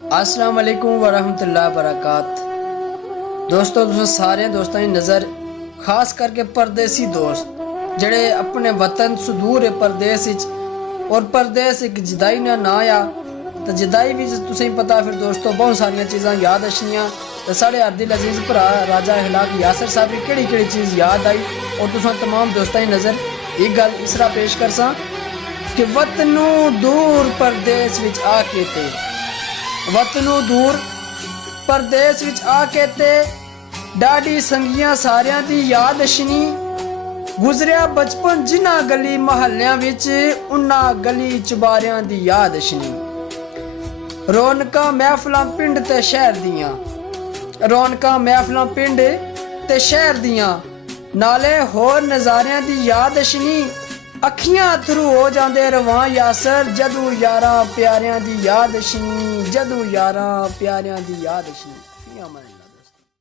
अस्सलाम वालेकुम वरहमतुल्लाहि वबरकात। दोस्तों तुस सारे दोस्तों की नज़र खास करके परदेसी दोस्त जड़े अपने वतन सुदूर है परदेस और परदेस एक जुदाई ना ना आ तो जुदाई भी तुसें पता फिर दोस्तों बहुत सारिया चीज़ां याद अछनियां तो साढ़े अर्दिल अजीज भरा राजा हिलाक यासर साहब की केड़ी केड़ी चीज़ याद आई और तुसा तमाम दोस्तों की नज़र एक गल इस तरह पेश कर सा कि वतनों दूर परदेस विच आके ते वतनों दूर परदेस विच आके ते डाडी संगियां सारियां दी याद अशनी गुजरिया बचपन जिन्ना गली महल्लियां विच उन्ना गली चुबारियां दी याद अशनी रौनकां महफिलां पिंड ते शहर दियां रौनकां महफिलां पिंड ते शहर दियां नाले होर नज़ारियां दी याद अशनी अखियां अथरू हो जांदे रवां यासर जदू यारां प्यारियां दी याद अशनी जदू यारां प्यारियां दी याद अशनी।